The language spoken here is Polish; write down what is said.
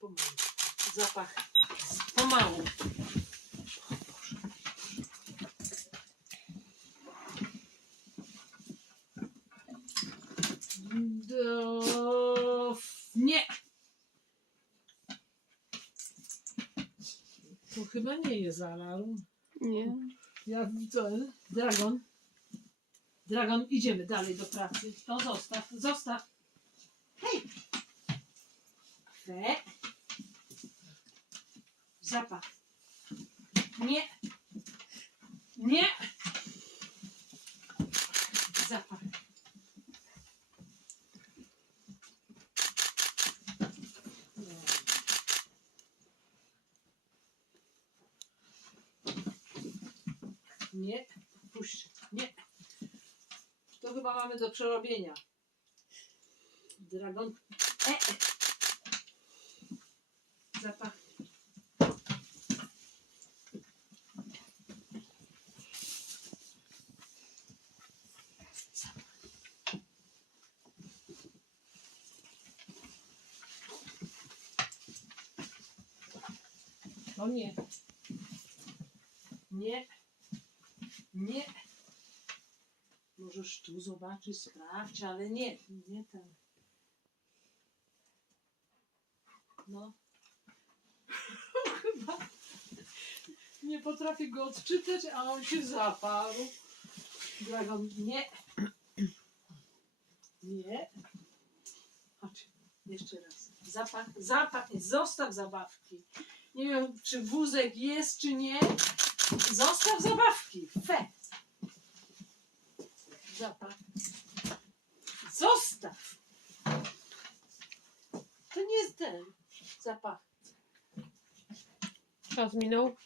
Pomału. Zapach. Pomału. Do... Nie. To chyba nie jest alarm. Nie. Ja co? Dragon. Dragon, idziemy dalej do pracy. To zostaw, zostaw. Hej! Fe. Zapach. Nie. Nie. Zapach. Nie. Puść. Nie. To chyba mamy do przerobienia. Dragon. E. e. Zapach. No nie. Nie. Nie. Możesz tu zobaczyć, sprawdź, ale nie, nie ten. No. Chyba nie potrafię go odczytać, a on się zaparł. Dragon, nie. Nie. Chodź, jeszcze raz. Zapach, zapach, zostaw zabawki. Nie wiem, czy wózek jest, czy nie. Zostaw zabawki. Fe. Zapach. Zostaw. To nie jest ten zapach. Czas minął.